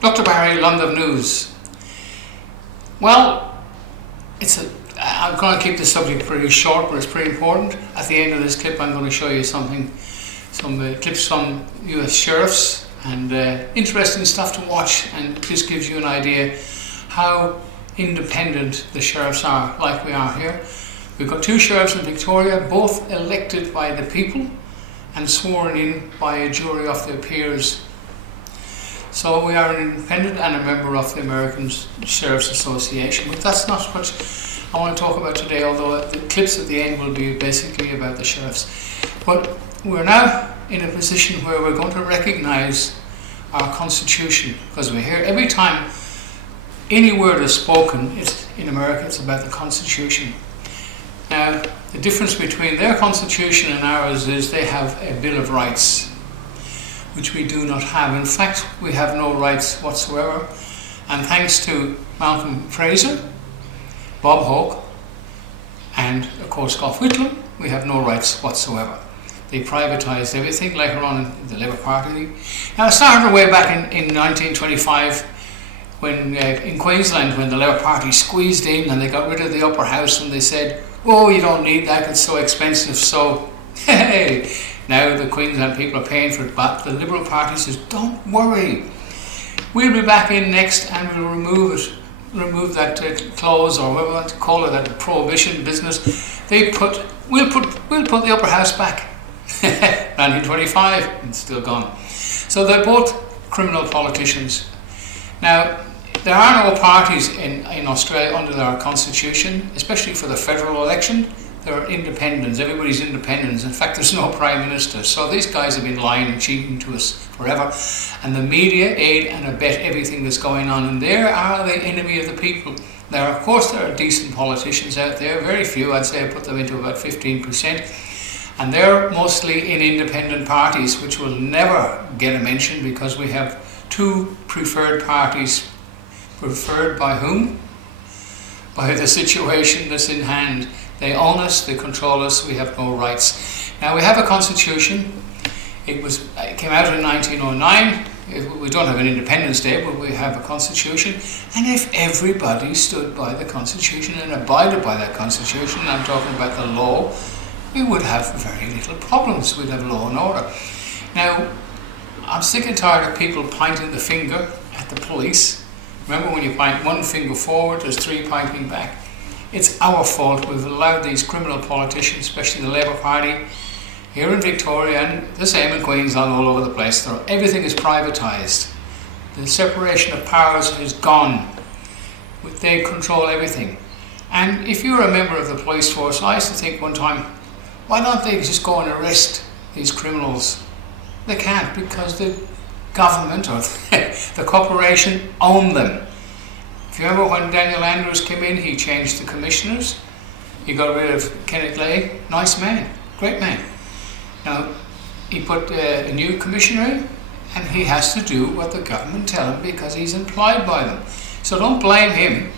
Dr. Barry, London News. Well, I'm going to keep the subject pretty short, but it's pretty important. At the end of this clip, I'm going to show you some clips from US sheriffs and interesting stuff to watch, and this gives you an idea how independent the sheriffs are, like we are here. We've got two sheriffs in Victoria, both elected by the people and sworn in by a jury of their peers. So we are an independent and a member of the American Sheriff's Association. But that's not what I want to talk about today, although the clips at the end will be basically about the sheriffs. But we're now in a position where we're going to recognize our Constitution, because we hear every time any word is spoken in America, it's about the Constitution. Now, the difference between their Constitution and ours is they have a Bill of Rights, which we do not have. In fact, we have no rights whatsoever. And thanks to Malcolm Fraser, Bob Hawke, and of course Gough Whitlam, we have no rights whatsoever. They privatised everything later on in the Labour Party. Now, it started way back in 1925 when in Queensland, when the Labour Party squeezed in and they got rid of the upper house, and they said, oh, you don't need that, it's so expensive. So, hey, now the Queensland people are paying for it, but the Liberal Party says, don't worry, we'll be back in next and we'll remove that clause, or whatever we want to call it, that prohibition business. We'll put the upper house back. 1925, it's still gone. So they're both criminal politicians. Now, there are no parties in Australia under our Constitution, especially for the federal election. There are independents, everybody's independents. In fact, there's no Prime Minister. So these guys have been lying and cheating to us forever. And the media aid and abet everything that's going on. And they are the enemy of the people. Now, of course, there are decent politicians out there. Very few, I'd say I put them into about 15%. And they're mostly in independent parties, which will never get a mention, because we have two preferred parties. Preferred by whom? By the situation that's in hand. They own us, they control us, we have no rights. Now, we have a constitution. It came out in 1909. We don't have an Independence Day, but we have a constitution. And if everybody stood by the constitution and abided by that constitution, I'm talking about the law, we would have very little problems. We'd have law and order. Now, I'm sick and tired of people pointing the finger at the police. Remember, when you point one finger forward, there's three pointing back. It's our fault. We've allowed these criminal politicians, especially the Labour Party, here in Victoria, and the same in Queensland, all over the place. Everything is privatised. The separation of powers is gone. They control everything. And if you're a member of the police force, I used to think one time, why don't they just go and arrest these criminals? They can't, because the government or the corporation own them. If you remember when Daniel Andrews came in, he changed the commissioners. He got rid of Kenneth Lay. Nice man, great man. Now, he put a new commissioner in, and he has to do what the government tell him, because he's employed by them. So don't blame him,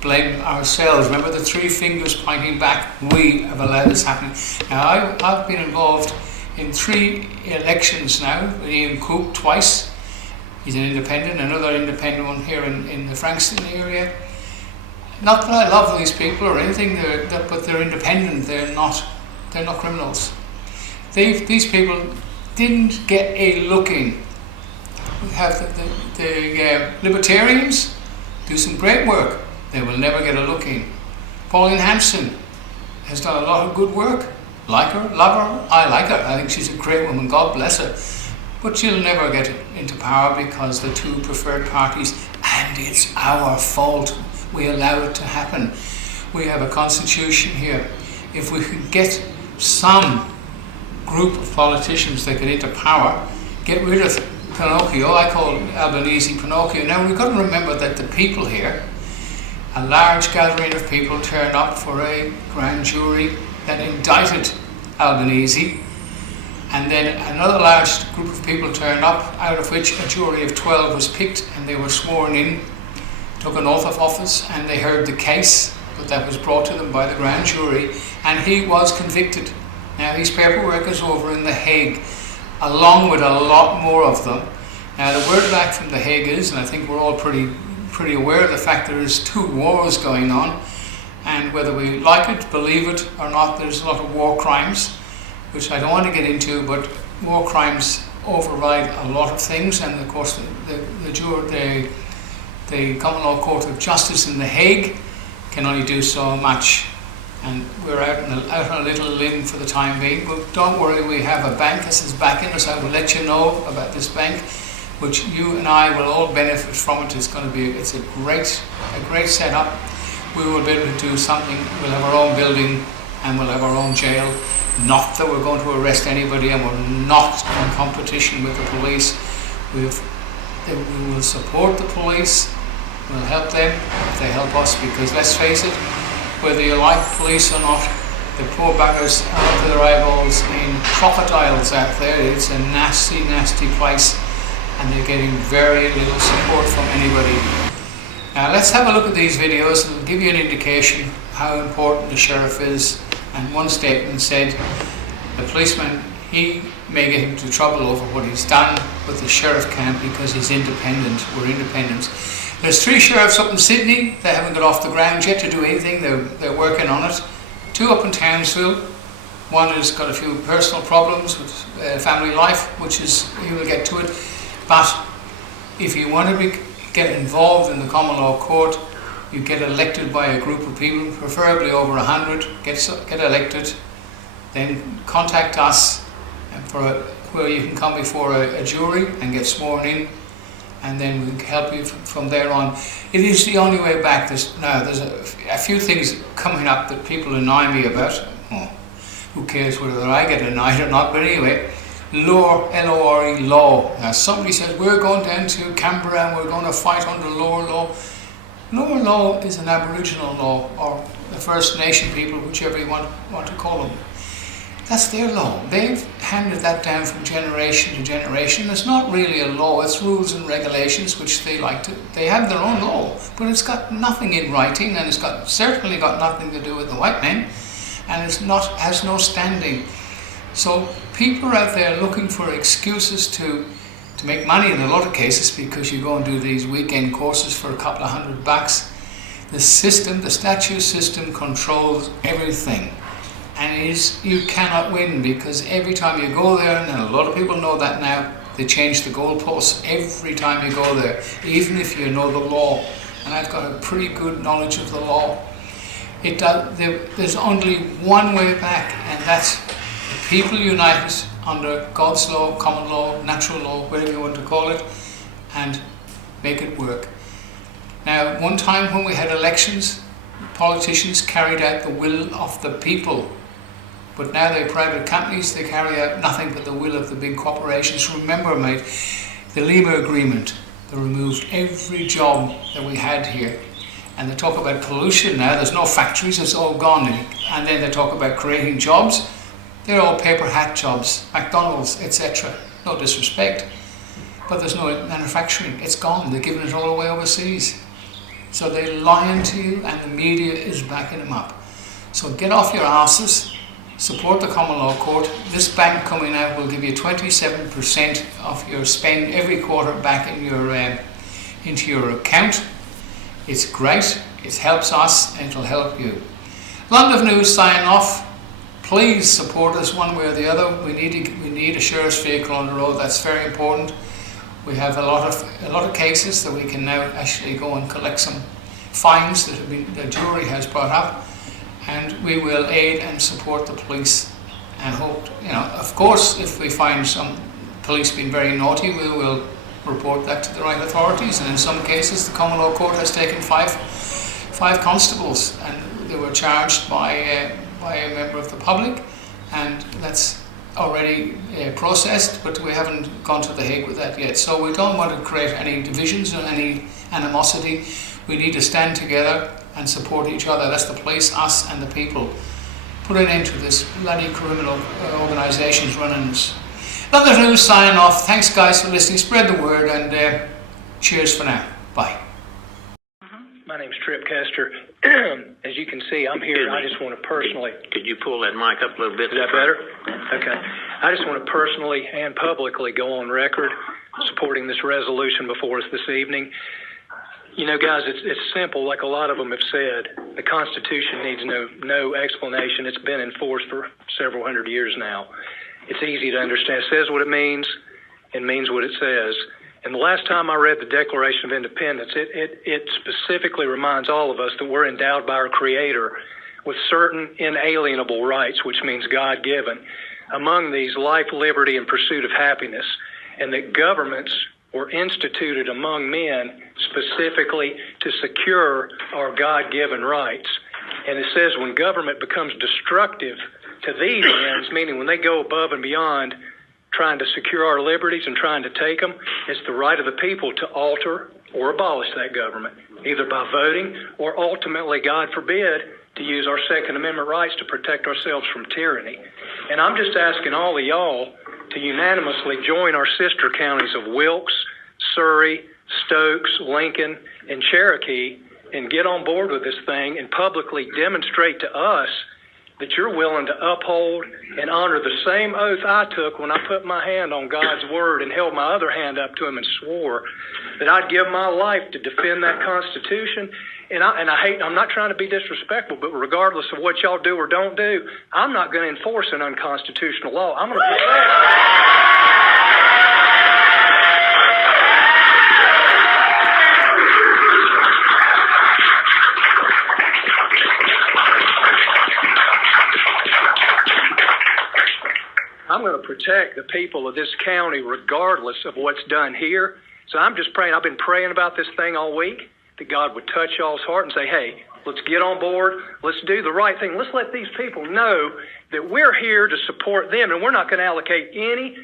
blame ourselves. Remember the three fingers pointing back? We have allowed this happening. Now, I've been involved in 3 elections now, with Ian Cook twice. He's an independent, another independent one here in the Frankston area. Not that I love these people or anything, but they're independent. They're not criminals. These people didn't get a looking. We have the libertarians do some great work. They will never get a looking. Pauline Hanson has done a lot of good work. Like her, love her, I like her. I think she's a great woman, God bless her. But she'll never get into power because the two preferred parties, and it's our fault. We allow it to happen. We have a constitution here. If we could get some group of politicians that get into power, get rid of Pinocchio. I call Albanese Pinocchio. Now, we've got to remember that the people here, a large gathering of people turned up for a grand jury that indicted Albanese, and then another large group of people turned up, out of which a jury of 12 was picked, and they were sworn in took an oath of office, and they heard the case that was brought to them by the grand jury, and he was convicted. Now his paperwork is over in The Hague, along with a lot more of them. Now the word back from The Hague is, and I think we're all pretty aware of the fact there is 2 wars going on, and whether we like it, believe it or not, there's a lot of war crimes, which I don't want to get into, but war crimes override a lot of things, and of course the Common Law Court of Justice in The Hague can only do so much, and we're out on a little limb for the time being. But don't worry, we have a bank that is backing us. I will let you know about this bank, which you and I will all benefit from it. It's a great setup. We will be able to do something. We'll have our own building and we'll have our own jail. Not that we're going to arrest anybody, and we're not in competition with the police. We will support the police. We'll help them if they help us, because let's face it, whether you like police or not, the poor buggers are up to their eyeballs in crocodiles out there. It's a nasty, nasty place, and they're getting very little support from anybody. Now let's have a look at these videos and it'll give you an indication how important the sheriff is. And one statement said, the policeman, he may get into trouble over what he's done, but the sheriff can't because he's independent. We're independent. There's 3 sheriffs up in Sydney. They haven't got off the ground yet to do anything. They're working on it. 2 up in Townsville. One has got a few personal problems with family life, which is, he will get to it. But if you want to get involved in the common law court, you get elected by a group of people, preferably over 100. Get elected, then contact us where you can come before a jury and get sworn in, and then we can help you from there on. It is the only way back. There's a few things coming up that people annoy me about. Oh, who cares whether I get annoyed or not, but anyway, law, L-O-R-E, law. Now somebody says, we're going down to Canberra and we're going to fight under lower law. Lower law is an Aboriginal law, or the First Nation people, whichever you want to call them. That's their law. They've handed that down from generation to generation. It's not really a law, it's rules and regulations which they have their own law, but it's got nothing in writing, and it's certainly got nothing to do with the white men, and has no standing. So people are out there looking for excuses to make money in a lot of cases, because you go and do these weekend courses for a couple of $100. The statute system controls everything. And you cannot win, because every time you go there, and a lot of people know that now, they change the goalposts every time you go there, even if you know the law. And I've got a pretty good knowledge of the law. There's only one way back, and that's the people united under God's law, common law, natural law, whatever you want to call it, and make it work. Now, one time when we had elections, politicians carried out the will of the people. But now they're private companies, they carry out nothing but the will of the big corporations. Remember, mate, the Lima Agreement, they removed every job that we had here. And they talk about pollution now, there's no factories, it's all gone. And then they talk about creating jobs, they're all paper hat jobs, McDonald's, etc. No disrespect, but there's no manufacturing, it's gone, they're giving it all away overseas. So they're lying to you, and the media is backing them up. So get off your asses. Support the common law court. This bank coming out will give you 27% of your spend every quarter back in into your account. It's great. It helps us and it'll help you. London News signing off. Please support us one way or the other. We need a sheriff's vehicle on the road. That's very important. We have a lot of cases that we can now actually go and collect some fines that the jury has brought up. And we will aid and support the police, and hope, of course, if we find some police being very naughty, we will report that to the right authorities. And in some cases, the common law court has taken five constables, and they were charged by a member of the public, and that's already processed, but we haven't gone to The Hague with that yet. So we don't want to create any divisions or any animosity. We need to stand together and support each other. That's the place, us and the people. Put an end to this bloody criminal organisations running this. London News signing off. Thanks guys for listening. Spread the word, and cheers for now. Bye. My name's Trip Kester. As you can see, I'm here. I just want to personally... Could you pull that mic up a little bit? Is that better? Okay. I just want to personally and publicly go on record supporting this resolution before us this evening. You know, guys, it's simple, like a lot of them have said. The Constitution needs no explanation. It's been in force for several hundred years now. It's easy to understand. It says what it means and means what it says. And the last time I read the Declaration of Independence, it specifically reminds all of us that we're endowed by our Creator with certain inalienable rights, which means God-given. Among these, life, liberty, and pursuit of happiness, and that governments were instituted among men specifically to secure our God-given rights. And it says when government becomes destructive to these ends, meaning when they go above and beyond trying to secure our liberties and trying to take them, it's the right of the people to alter or abolish that government, either by voting or ultimately, God forbid, to use our Second Amendment rights to protect ourselves from tyranny. And I'm just asking all of y'all to unanimously join our sister counties of Wilkes, Surrey, Stokes, Lincoln, and Cherokee and get on board with this thing and publicly demonstrate to us that you're willing to uphold and honor the same oath I took when I put my hand on God's word and held my other hand up to him and swore that I'd give my life to defend that Constitution. And I'm not trying to be disrespectful, but regardless of what y'all do or don't do, I'm not going to enforce an unconstitutional law. I'm going to protect the people of this county regardless of what's done here. So I'm just praying. I've been praying about this thing all week, that God would touch y'all's heart and say, hey, let's get on board. Let's do the right thing. Let's let these people know that we're here to support them, and we're not going to allocate any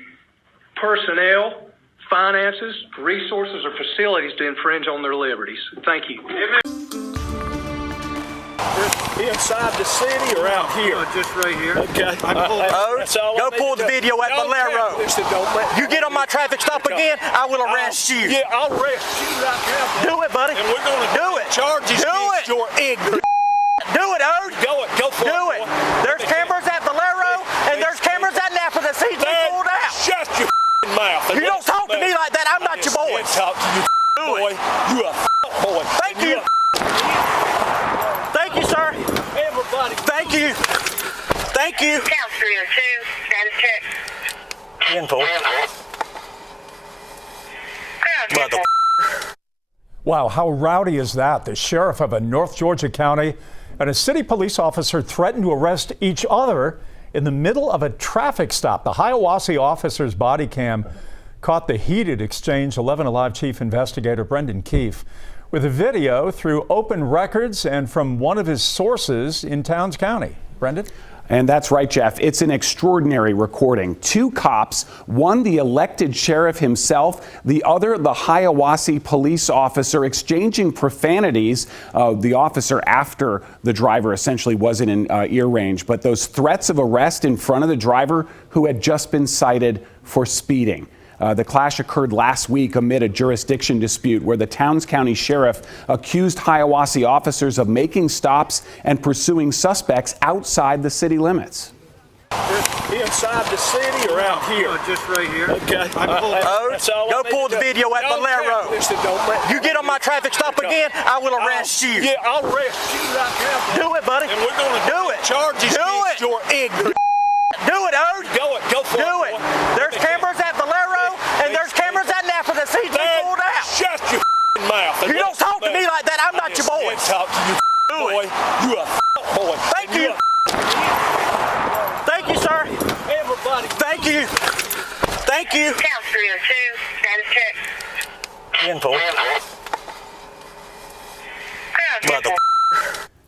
personnel, finances, resources, or facilities to infringe on their liberties. Thank you. Amen. Inside the city or out here? Just right here. Okay. Go pull the video at Valero. You get on my traffic stop again, I will arrest you. Yeah, I'll arrest you right now. Do it, buddy. And we're going to do it. Charges against your ignorance. Do it, Ode. Go for it. Do it. There's cameras at Valero and there's cameras at Napa that sees me pulled out. Shut your mouth. You don't talk to me like that. I'm not your boy. Talk to you, boy. You a boy. Thank you. Thank you, sir. Everybody. Thank you. Thank you. Count 302, status check. Info. Mother. Wow, how rowdy is that? The sheriff of a North Georgia county and a city police officer threatened to arrest each other in the middle of a traffic stop. The Hiawassee officer's body cam caught the heated exchange. 11 Alive Chief Investigator Brendan Keefe with a video through open records and from one of his sources in Towns County. Brendan? And that's right, Jeff. It's an extraordinary recording. Two cops, one the elected sheriff himself, the other the Hiawassee police officer, exchanging profanities. The officer after the driver essentially wasn't in ear range, but those threats of arrest in front of the driver who had just been cited for speeding. The clash occurred last week amid a jurisdiction dispute where the Towns County Sheriff accused Hiawassee officers of making stops and pursuing suspects outside the city limits. Inside the city or out here? Just right here. Okay. Go pull the video at Valero. You get on my traffic stop again, I will arrest you. Yeah, I'll arrest you right now. Do it, buddy. And we're going to do it. Charges against your ignorance. Do it, Ode. Go for it. Do it. There's cameras at Valero and there's cameras at Napa that sees me pulled out. Shut your mouth. You don't talk to me like that. I'm not your boy. Talk to you, boy. You a boy. Thank you. Thank you, sir. Everybody. Thank you. Thank you. Count 302, status check. Info. Mother.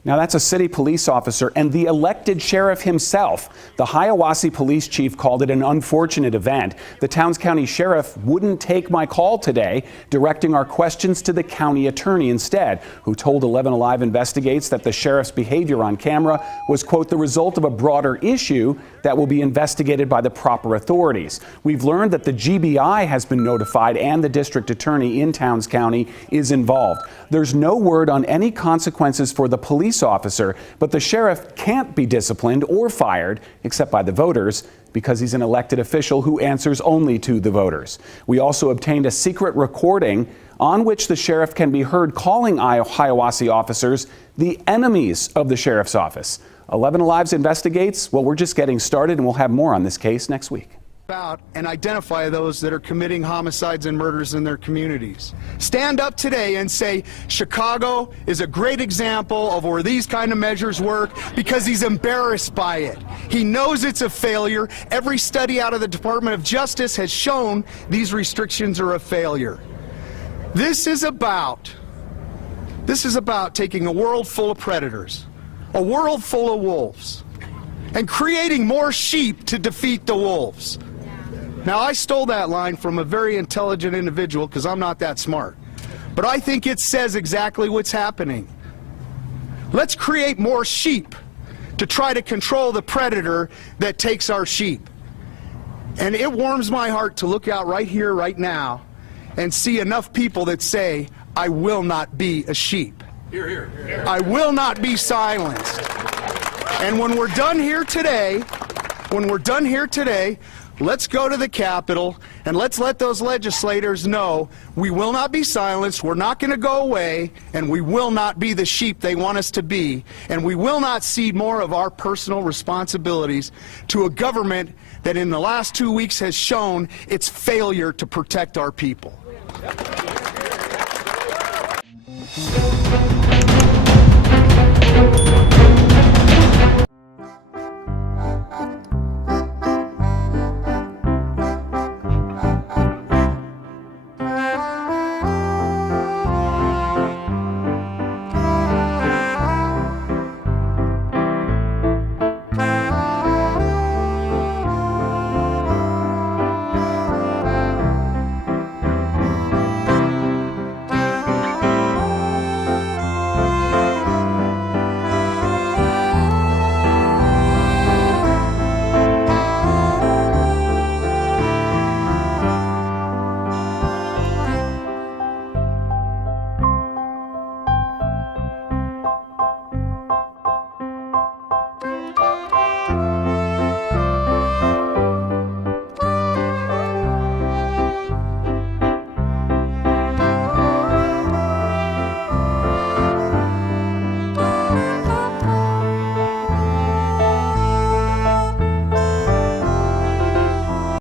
Now, that's a city police officer and the elected sheriff himself. The Hiawassee police chief called it an unfortunate event. The Towns County sheriff wouldn't take my call today, directing our questions to the county attorney instead, who told 11 Alive Investigates that the sheriff's behavior on camera was, quote, the result of a broader issue that will be investigated by the proper authorities. We've learned that the GBI has been notified and the district attorney in Towns County is involved. There's no word on any consequences for the police officer, but the sheriff can't be disciplined or fired except by the voters because he's an elected official who answers only to the voters. We also obtained a secret recording on which the sheriff can be heard calling Hiawassee officers the enemies of the sheriff's office. 11 Alive Investigates. Well, we're just getting started, and we'll have more on this case next week. Out and identify those that are committing homicides and murders in their communities. Stand up today and say Chicago is a great example of where these kind of measures work because he's embarrassed by it. He knows it's a failure. Every study out of the Department of Justice has shown these restrictions are a failure. This is about taking a world full of predators, a world full of wolves, and creating more sheep to defeat the wolves. Now, I stole that line from a very intelligent individual because I'm not that smart. But I think it says exactly what's happening. Let's create more sheep to try to control the predator that takes our sheep. And it warms my heart to look out right here, right now, and see enough people that say, I will not be a sheep. Hear, hear, hear. I will not be silenced. And when we're done here today, let's go to the Capitol and let's let those legislators know we will not be silenced, we're not going to go away, and we will not be the sheep they want us to be, and we will not cede more of our personal responsibilities to a government that in the last 2 weeks has shown its failure to protect our people.